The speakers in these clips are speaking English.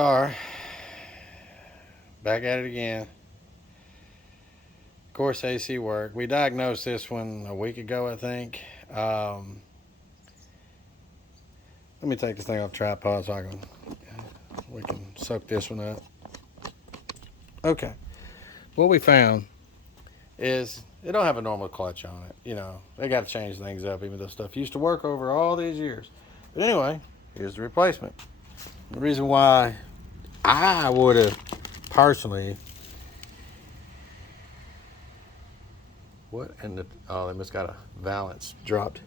are, back at it again. Of course, AC work. We diagnosed this one a week ago, I think. Let me take this thing off tripod so we can soak this one up. Okay. What we found is it don't have a normal clutch on it. You know, they got to change things up, even though stuff used to work over all these years. But anyway, here's the replacement. The reason why I would have personally, they must got a valance dropped.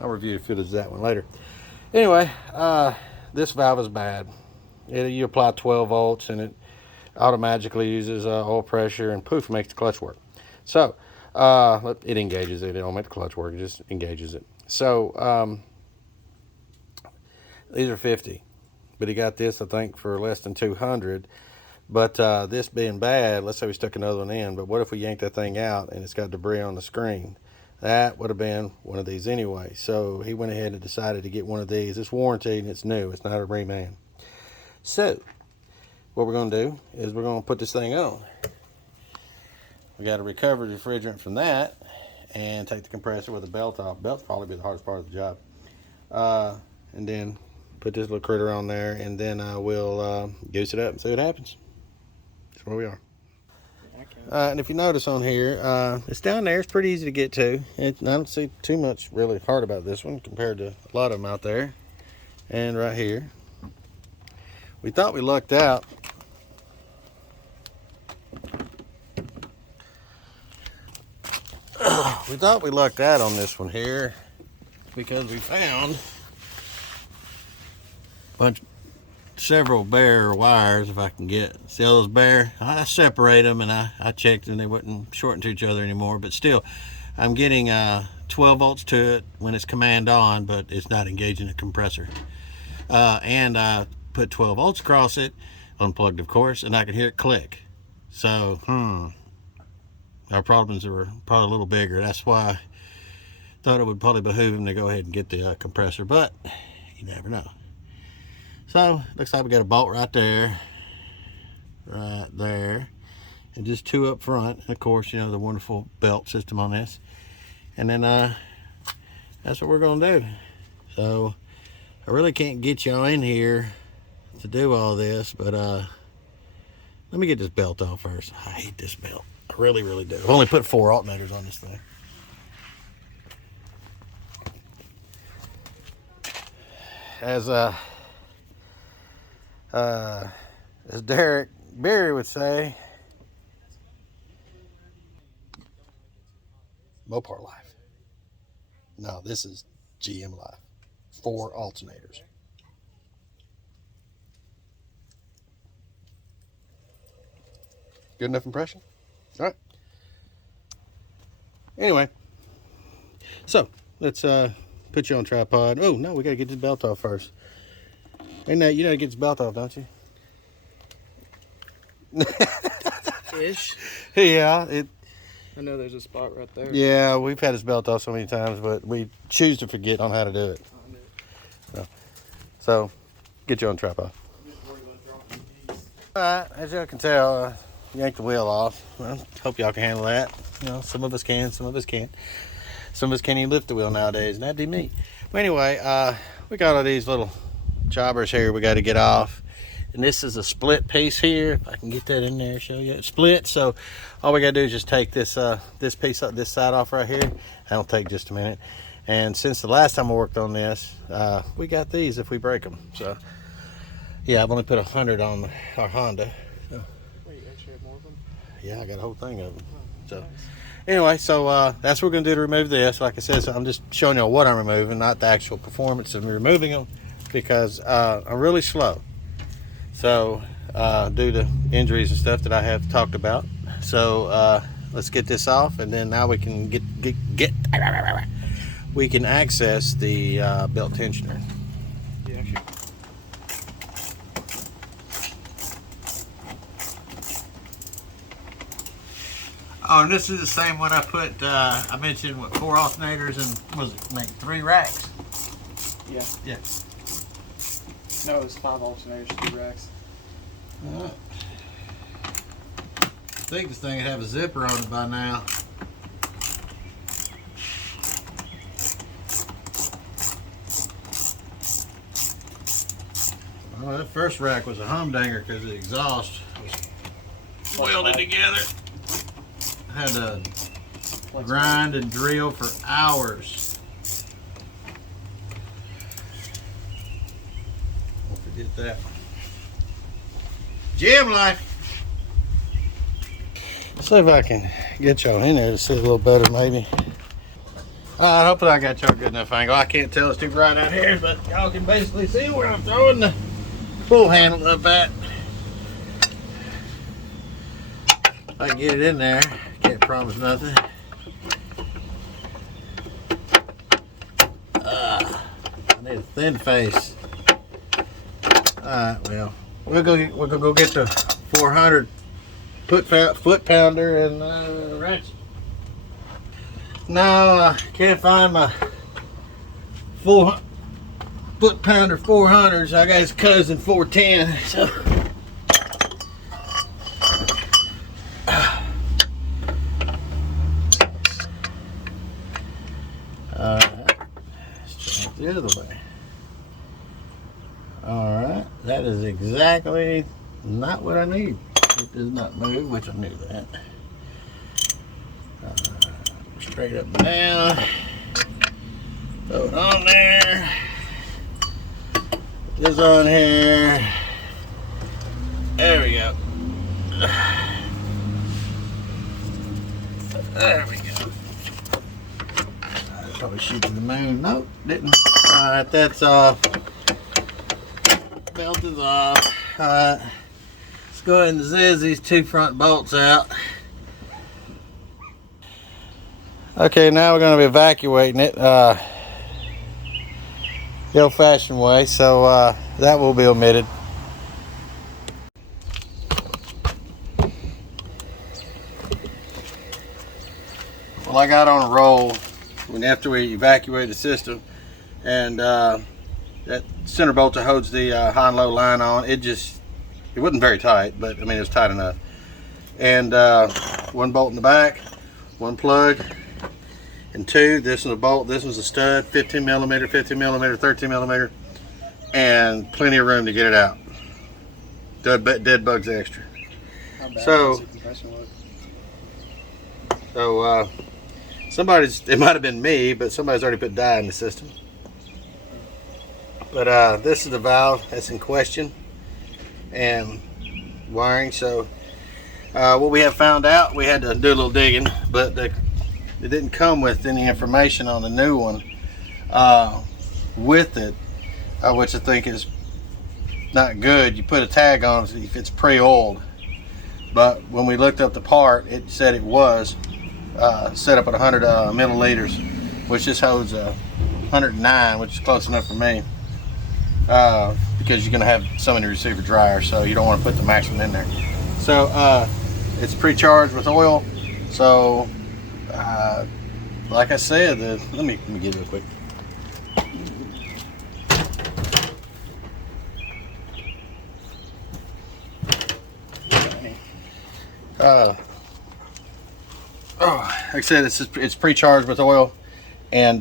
I'll review if it is that one later. Anyway, this valve is bad. You apply 12 volts and it automatically uses oil pressure and poof, makes the clutch work. So it engages it. It don't make the clutch work. It just engages it. So these are 50, but he got this I think for less than 200. But this being bad, let's say we stuck another one in. But what if we yank that thing out and it's got debris on the screen? That would have been one of these anyway. So he went ahead and decided to get one of these. It's warranted and it's new. It's not a reman. So what we're going to do is we're going to put this thing on. We got to recover the refrigerant from that and take the compressor with the belt off. Belt's probably be the hardest part of the job. And then put this little critter on there, and then we'll goose it up and see what happens. That's where we are. And if you notice on here, it's down there. It's pretty easy to get to. I don't see too much really hard about this one compared to a lot of them out there. And right here, we thought we lucked out. We thought we lucked out on this one here because we found several bare wires. If I can see all those bare, I separate them and I checked and they wouldn't shorten to each other anymore, but still I'm getting 12 volts to it when it's command on, but it's not engaging the compressor. And I put 12 volts across it, unplugged of course, and I could hear it click. So our problems were probably a little bigger. That's why I thought it would probably behoove him to go ahead and get the compressor, but you never know. So looks like we got a bolt right there, and just two up front. And of course, you know, the wonderful belt system on this. And then that's what we're gonna do. So I really can't get y'all in here to do all this, but let me get this belt off first. I hate this belt. I really, really do. I've only put 4 alternators on this thing. As Derek Berry would say, Mopar life. No, this is GM life. 4 alternators. Good enough impression? All right. Anyway, so let's put you on tripod. Oh no, we gotta get this belt off first. And you know to get this belt off, don't you? Ish. Yeah, I know there's a spot right there. Yeah, we've had this belt off so many times, but we choose to forget on how to do it. So get you on tripod. All right, as y'all can tell, yank the wheel off. Well, hope y'all can handle that. You know, some of us can, some of us can't. Some of us can't even lift the wheel nowadays, and that'd be me. But anyway, we got all these little jobbers here we got to get off. And this is a split piece here. If I can get that in there, show you. It's split, so all we got to do is just take this piece, this side off right here. That'll take just a minute. And since the last time I worked on this, we got these if we break them. So, yeah, I've only put 100 on our Honda. So. Wait, you actually have more of them? Yeah, I got a whole thing of them. Oh, so, nice. Anyway, so that's what we're going to do to remove this. Like I said, so I'm just showing you what I'm removing, not the actual performance of me removing them, because I'm really slow. So, due to injuries and stuff that I have talked about. So, let's get this off, and then now we can we can access the belt tensioner. Yeah, sure. Oh, and this is the same one I put, I mentioned, what, 4 alternaters and, was it, make 3 racks? Yeah. Yeah. No, it was 5 alternators, 2 racks. I think this thing would have a zipper on it by now. Well, that first rack was a humdinger because the exhaust was welded together. Had to grind and drill for hours. Don't forget that. Gym life. See if I can get y'all in there to see a little better, maybe. Hopefully I got y'all good enough angle. I can't tell, it's too bright out here, but y'all can basically see where I'm throwing the pull handle up at. If I can get it in there, can't promise nothing. I need a thin face. Alright, well, we're gonna go get the 400 foot pounder and ratchet. No, I can't find my full foot pounder 400s. I got his cousin 410. So let's try it the other way. All right, that is exactly not what I need. It does not move, which I knew that. Straight up and down. Throw it on there. Put this on here. There we go. There we go. I probably shoot to the moon. Nope, didn't. Alright, that's off. Belt is off. Alright. Let's go ahead and zizz these 2 front bolts out. Okay, now we're going to be evacuating it the old-fashioned way, so that will be omitted. Well, I got on a roll after we evacuated the system, and that center bolt that holds the high and low line on, it wasn't very tight, but I mean it was tight enough. And 1 bolt in the back, 1 plug. And 2, this was a bolt, this was a stud, 15 millimeter, 13 millimeter, and plenty of room to get it out. Dead bugs extra. So it might have been me, but somebody's already put dye in the system. But this is the valve that's in question and wiring. So what we have found out, we had to do a little digging, but it didn't come with any information on the new one with it, which I think is not good. You put a tag on it if it's pre-oiled, but when we looked up the part, it said it was set up at 100 milliliters, which this holds 109, which is close enough for me, because you're going to have some in the receiver dryer, so you don't want to put the maximum in there. So it's pre-charged with oil, so like I said, let me get it real quick. Like I said, it's pre-charged with oil, and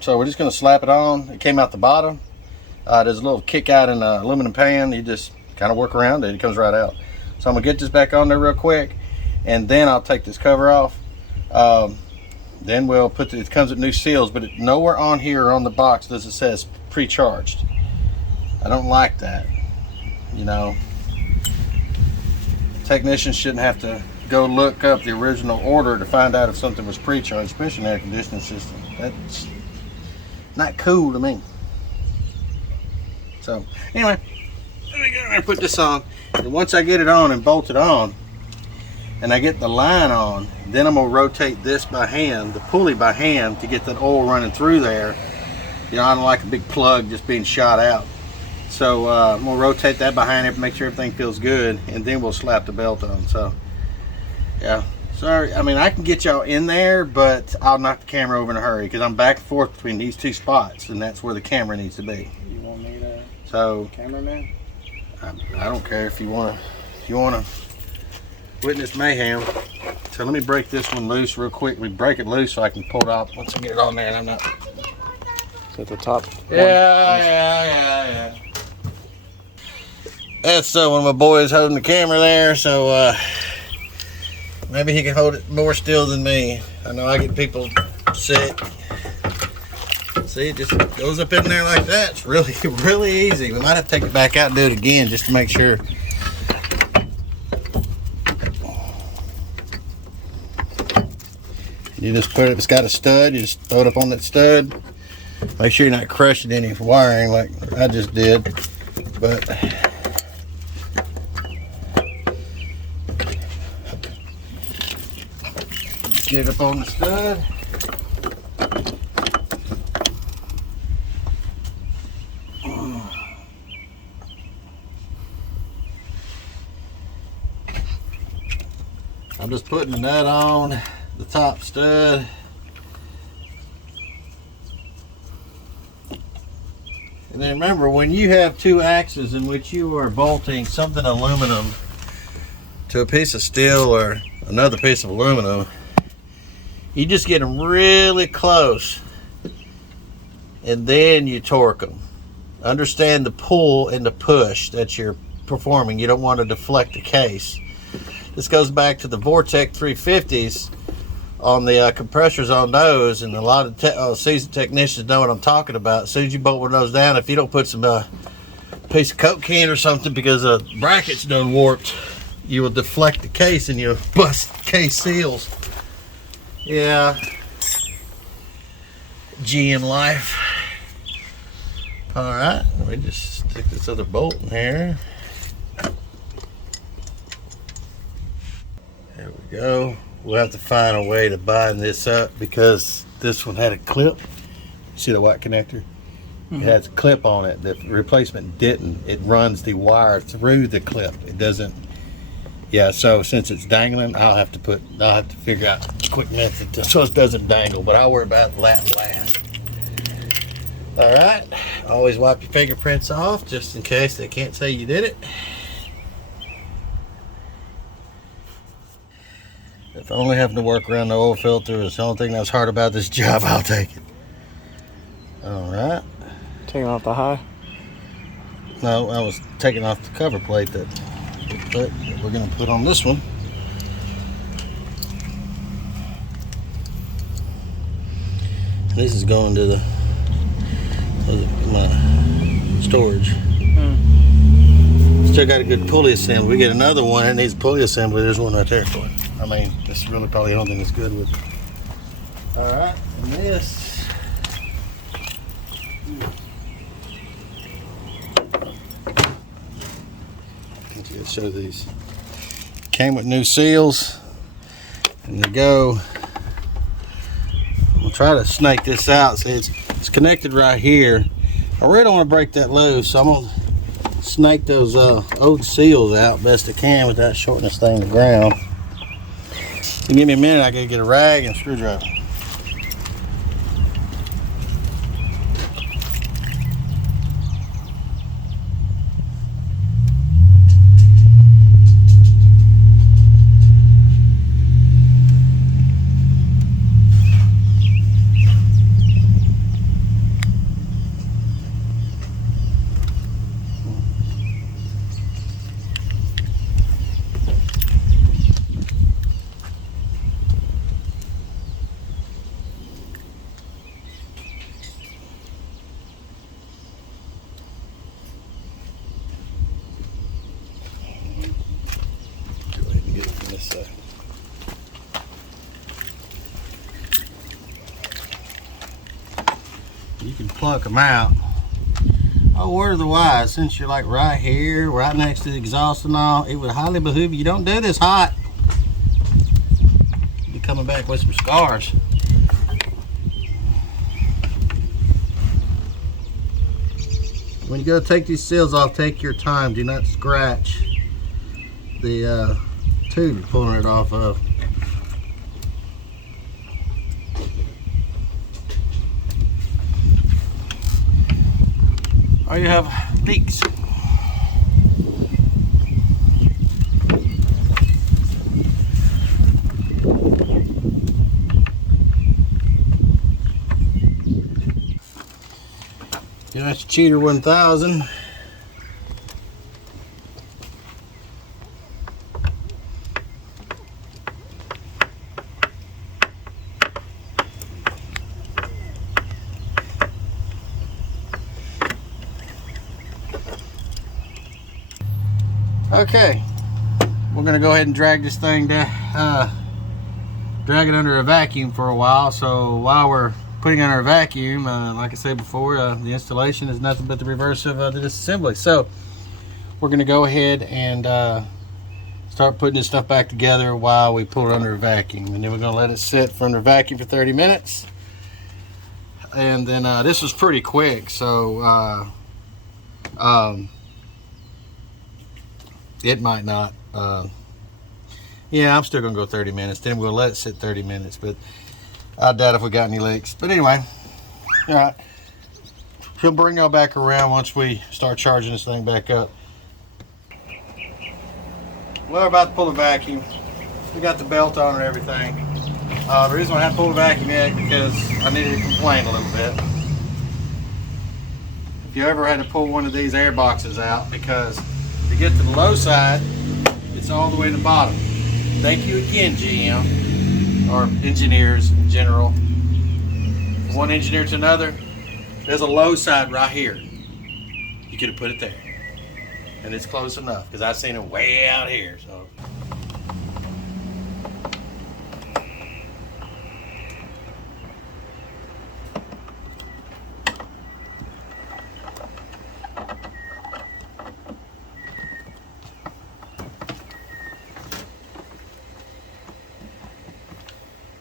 so we're just going to slap it on. It came out the bottom. There's a little kick out in the aluminum pan. You just kind of work around it. It comes right out. So I'm going to get this back on there real quick, and then I'll take this cover off. Then we'll put it comes with new seals, but nowhere on here on the box does it says pre-charged. I don't like that. You know, technicians shouldn't have to go look up the original order to find out if something was pre-charged, especially an air conditioning system. That's not cool to me. So anyway, let me go and put this on, and once I get it on and bolted on, and I get the line on, then I'm gonna rotate this by hand, the pulley by hand, to get that oil running through there. You know, I don't like a big plug just being shot out. So I'm gonna rotate that behind it, make sure everything feels good, and then we'll slap the belt on. So yeah, Sorry, I mean, I can get y'all in there, but I'll knock the camera over in a hurry because I'm back and forth between these two spots, and that's where the camera needs to be. You want me to So, cameraman? I don't care if you want to witness mayhem. So let me break this one loose real quick. We break it loose so I can pull it off once I get it on there, and I'm not. At the top. Yeah. That's one of my boys holding the camera there, so maybe he can hold it more still than me. I know I get people sick. See, it just goes up in there like that. It's really, really easy. We might have to take it back out and do it again just to make sure. You just put it, if it's got a stud, you just throw it up on that stud. Make sure you're not crushing any wiring like I just did. But get it up on the stud. I'm just putting the nut on the top stud. And then remember, when you have two axes in which you are bolting something aluminum to a piece of steel or another piece of aluminum, you just get them really close and then you torque them. Understand the pull and the push that you're performing. You don't want to deflect the case. This goes back to the Vortec 350s on the compressors on those, and a lot of seasoned technicians know what I'm talking about. As soon as you bolt one of those down, if you don't put some piece of Coke can or something because the bracket's done warped, you will deflect the case and you'll bust case seals. Yeah, G in life. All right, let me just stick this other bolt in here. There we go. We'll have to find a way to bind this up because this one had a clip. See the white connector? It has a clip on it. The replacement didn't. It runs the wire through the clip. It doesn't. Yeah, so since it's dangling, I'll have to figure out a quick method so it doesn't dangle, but I'll worry about that last. All right, always wipe your fingerprints off just in case they can't say you did it. If only having to work around the oil filter is the only thing that's hard about this job, I'll take it. All right. Taking off the high? No, I was taking off the cover plate that we're going to put on this one. This is going to my storage. Still got a good pulley assembly. We get another one that needs pulley assembly. There's one right there for it. I mean, this is really probably the only thing that's good with it. All right, and this. Let's show these. Came with new seals, and they go. I'm gonna try to snake this out. See, it's connected right here. I really don't want to break that loose, so I'm gonna snake those old seals out best I can without shorting this thing to the ground. You give me a minute, I gotta get a rag and a screwdriver. You can pluck them out. Oh, word of the wise, since you're like right here, right next to the exhaust and all, it would highly behoove you don't do this hot. You'll be coming back with some scars. When you go take these seals off, take your time. Do not scratch the tube you're pulling it off of. or you have leaks. Yeah, that's Cheater 1000. Okay, we're gonna go ahead and drag this thing down, drag it under a vacuum for a while. So while we're putting it under a vacuum, like I said before, the installation is nothing but the reverse of the disassembly. So we're gonna go ahead and start putting this stuff back together while we pull it under a vacuum, and then we're gonna let it sit for under vacuum for 30 minutes. And then this was pretty quick, so it might not. Yeah, I'm still gonna go 30 minutes. Then we'll let it sit 30 minutes, but I doubt if we got any leaks. But anyway, all right. He'll bring y'all back around once we start charging this thing back up. Well, we're about to pull the vacuum. We got the belt on and everything. The reason why I haven't pulled the vacuum yet because I needed to complain a little bit. If you ever had to pull one of these air boxes out, because to get to the low side, it's all the way to the bottom. Thank you again, GM, or engineers in general. From one engineer to another, there's a low side right here. You could have put it there. And it's close enough, because I've seen it way out here. So.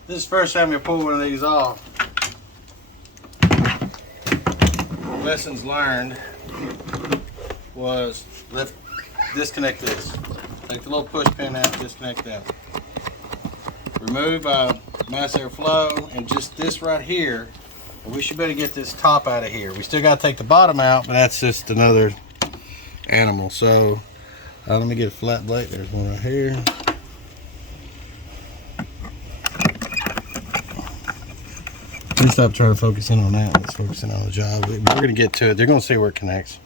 This is the first time you pull one of these off. Lessons learned was disconnect this. Take the little push pin out, disconnect that. Remove mass airflow and just this right here. And we should better get this top out of here. We still got to take the bottom out, but that's just another animal. So let me get a flat blade. There's one right here. Let's stop trying to focus in on that. Let's focus in on the job. We're going to get to it. They're going to see where it connects.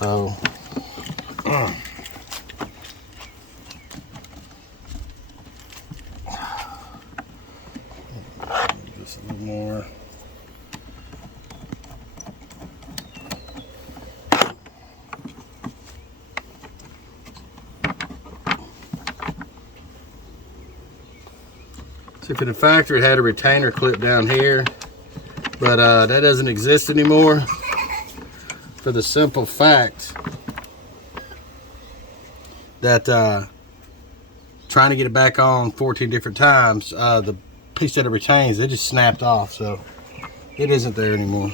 So, just a little more. So if in the factory it had a retainer clip down here, but that doesn't exist anymore for the simple fact that trying to get it back on 14 different times, the piece that it retains, it just snapped off, so it isn't there anymore.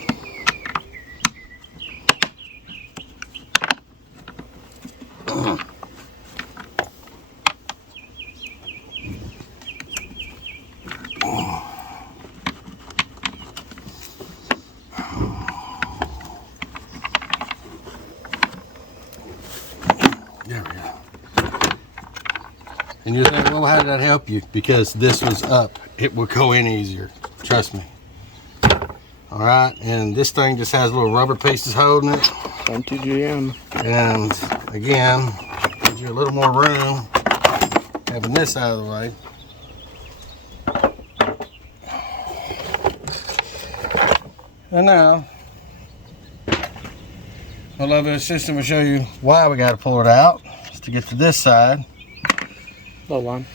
There we go. And you think, well, how did that help you? Because this was up. It would go in easier. Trust me. All right, and this thing just has little rubber pieces holding it. Thank you, GM. And again, gives you a little more room having this out of the way. And now, my lovely assistant will show you why we got to pull it out. It's to get to this side. Low line.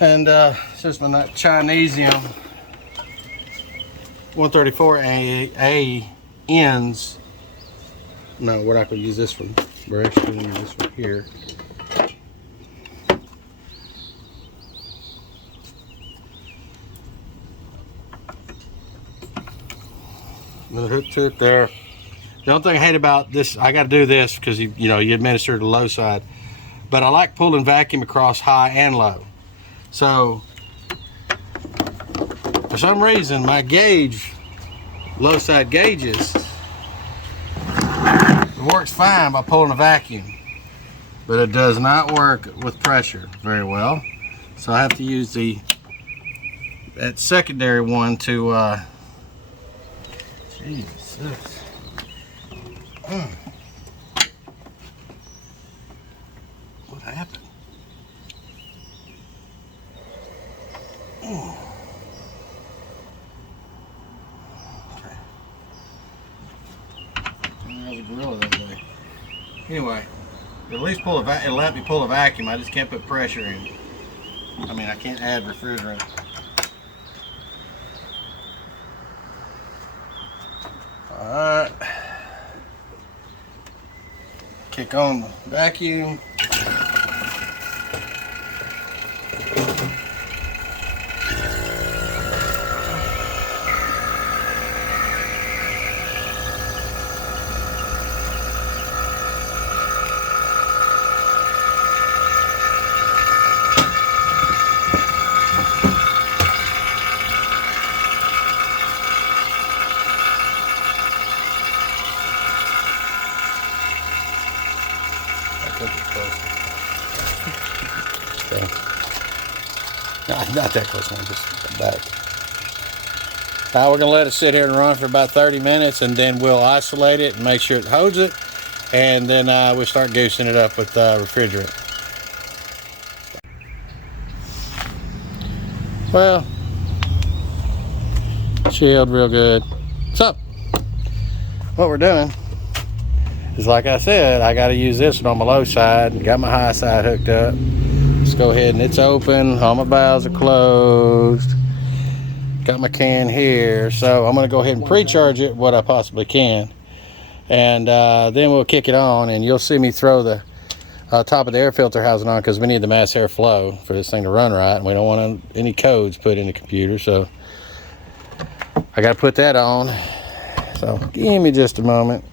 And it's just my Chinesium 134A ends. No, we're not going to use this one. We're actually going to use this one here. Another hook to it there. The only thing I hate about this, I got to do this because you administer the low side, but I like pulling vacuum across high and low. So for some reason my gauge, low side gauges, works fine by pulling a vacuum, but it does not work with pressure very well. So I have to use that secondary one to, Jesus. What happened? Okay. I was a gorilla that day. Anyway, at least it let me pull a vacuum. I just can't put pressure in. I mean, I can't add refrigerant. Alright. Kick on the vacuum. Okay. No, not that close, man, just back. We're gonna let it sit here and run for about 30 minutes, and then we'll isolate it and make sure it holds it, and then we'll start goosing it up with refrigerant. Well, chilled real good. So, what we're doing is, like I said, I got to use this one on my low side. Got my high side hooked up. Let's go ahead, and it's open. All my valves are closed. Got my can here, so I'm going to go ahead and pre-charge it what I possibly can, and then we'll kick it on, and you'll see me throw the top of the air filter housing on, because we need the mass airflow for this thing to run right, and we don't want any codes put in the computer, so I got to put that on. So give me just a moment.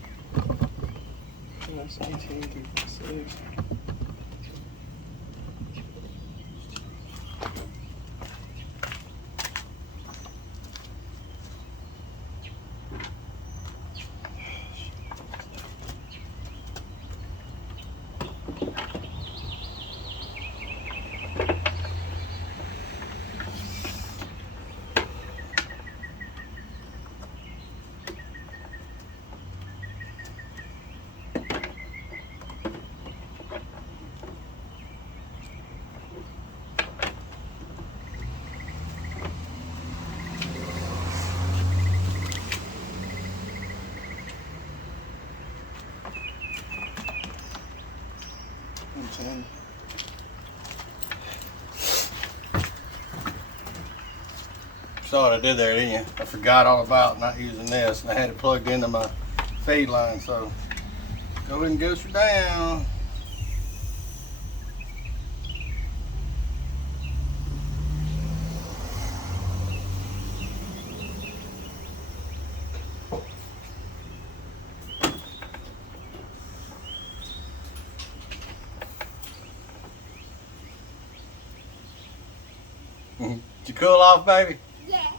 Saw what I did there, didn't you? I forgot all about not using this, and I had it plugged into my feed line, so go ahead and goose her down. Did you cool off, baby? Yes.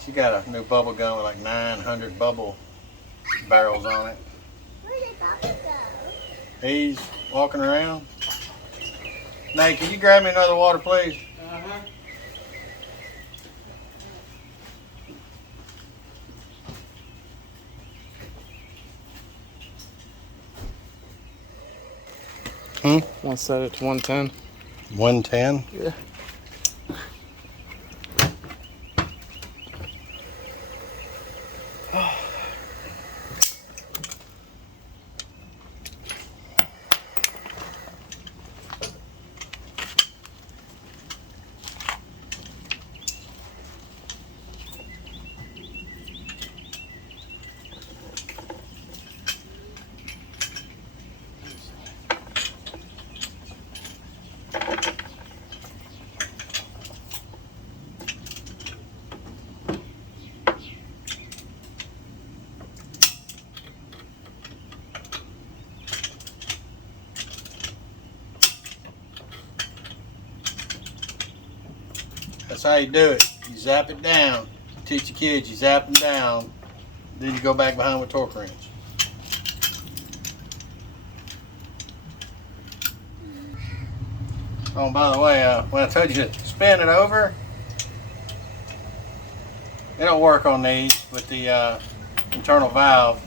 She got a new bubble gun with like 900 bubble barrels on it. Where did Bobby go? He's walking around. Nate, can you grab me another water, please? Uh-huh. I'll set it to 110. 110? Yeah. That's how you do it. You zap it down. Teach your kids, you zap them down, then you go back behind with torque wrench. Oh, by the way, when I told you to spin it over, it don't work on these with the internal valve.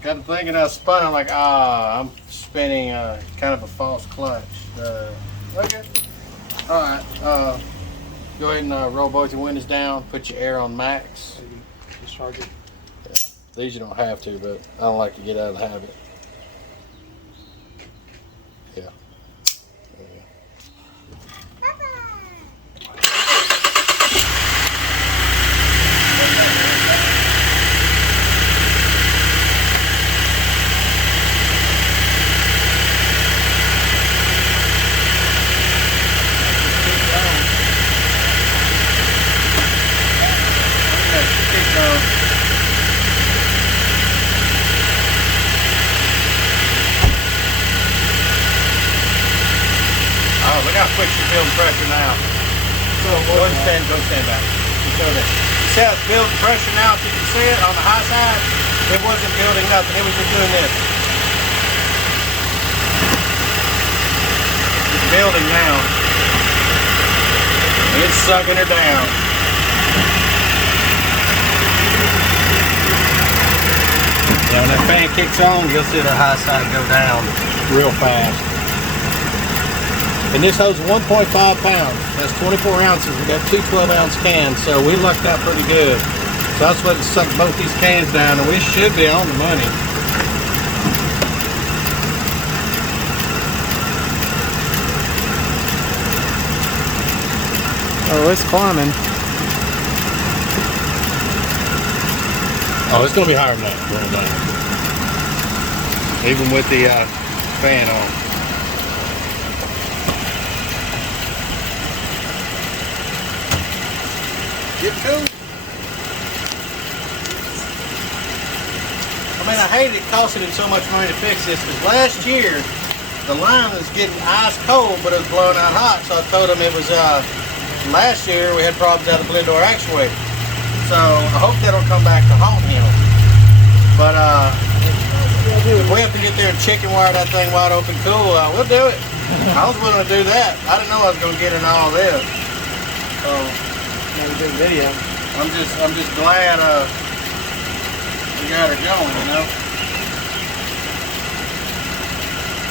Got to thinking I spun, I'm like, I'm spinning kind of a false clutch. Okay. Alright, go ahead and roll both your windows down, put your air on max. Maybe discharge it. Yeah. These you don't have to, but I don't like to get out of the habit. Yeah. There you go. Oh, look how quick she's building pressure now. So Go stand back. You show this. You see how it's building pressure now? If you can see it on the high side, it wasn't building nothing. It was just doing this. It's building now. It's sucking her down. Yeah, when that fan kicks on, you'll see the high side go down real fast. And this hose is 1.5 pounds. That's 24 ounces. We got two 12-ounce cans, so we lucked out pretty good. So that's what sucked both these cans down, and we should be on the money. Oh, it's climbing. Oh, it's going to be higher than that going down. Even with the fan on. Get cool. I mean, I hate it costing him so much money to fix this, because last year the line was getting ice cold, but it was blowing out hot. So I told him it was last year we had problems out of the blend door actuator. So I hope that'll come back to haunt him. But if we have to get there and chicken wire that thing wide open cool, we'll do it. I was willing to do that. I didn't know I was going to get in all this. So Maybe do a video. I'm just glad we got her going, you know.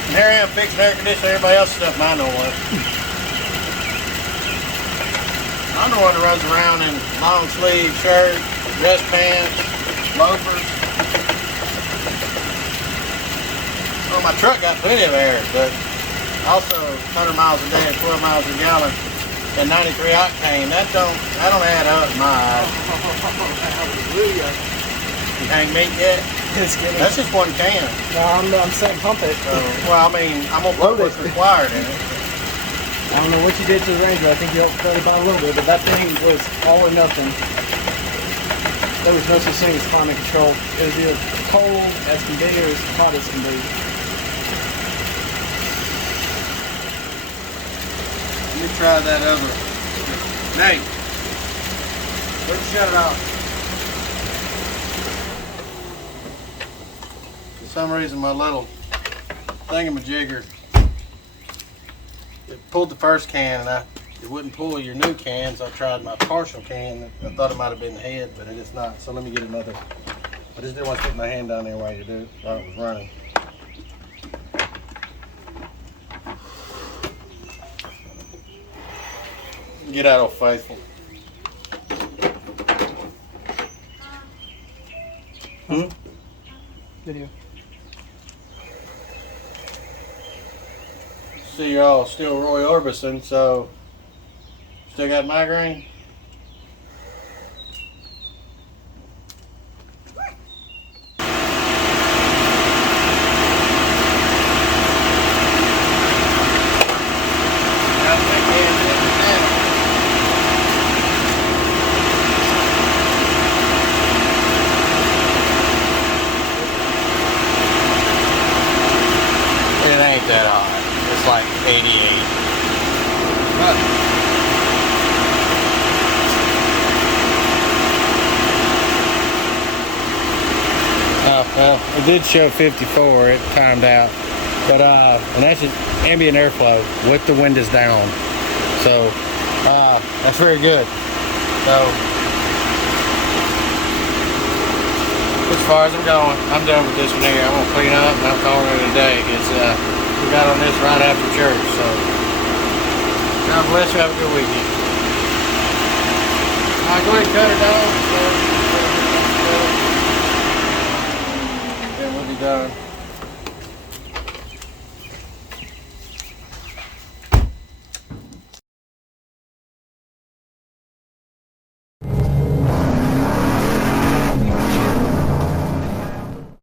And here I am fixing air conditioning, everybody else's stuff, and I know what. I'm the one that runs around in long sleeve shirts, dress pants, loafers. Well, my truck got plenty of air, but also 100 miles a day, 12 miles a gallon. And 93 octane, that don't add up in my eyes. Hallelujah. You hang meat yet? Just kidding. That's just one can. No, I'm saying pump it. So, well, I mean, I'm gonna put what's required in it. I don't know what you did to the Ranger. I think you helped cut it by a little bit, but that thing was all or nothing. There was no such thing as climate control. It was either cold as can be or as hot as can be. Let me try that other. Nate, let's shut it off. For some reason, my little thingamajigger, it pulled the first can, and it wouldn't pull your new cans. I tried my partial can. I thought it might have been the head, but it is not. So let me get another. I just didn't want to stick my hand down there while you do it, while it was running. Get out, old faithful. Video. See, you're all still Roy Orbison, so still got migraine? It ain't that hot. It's like 88. Oh, well, it did show 54. It timed out. But and that's just ambient airflow with the windows down. So that's very good. So as far as I'm done with this one here. I'm gonna clean up and I'm calling it a day. It's we got on this right after church. So God bless you. Have a good weekend. All right, go ahead and cut it off. Then we'll be done.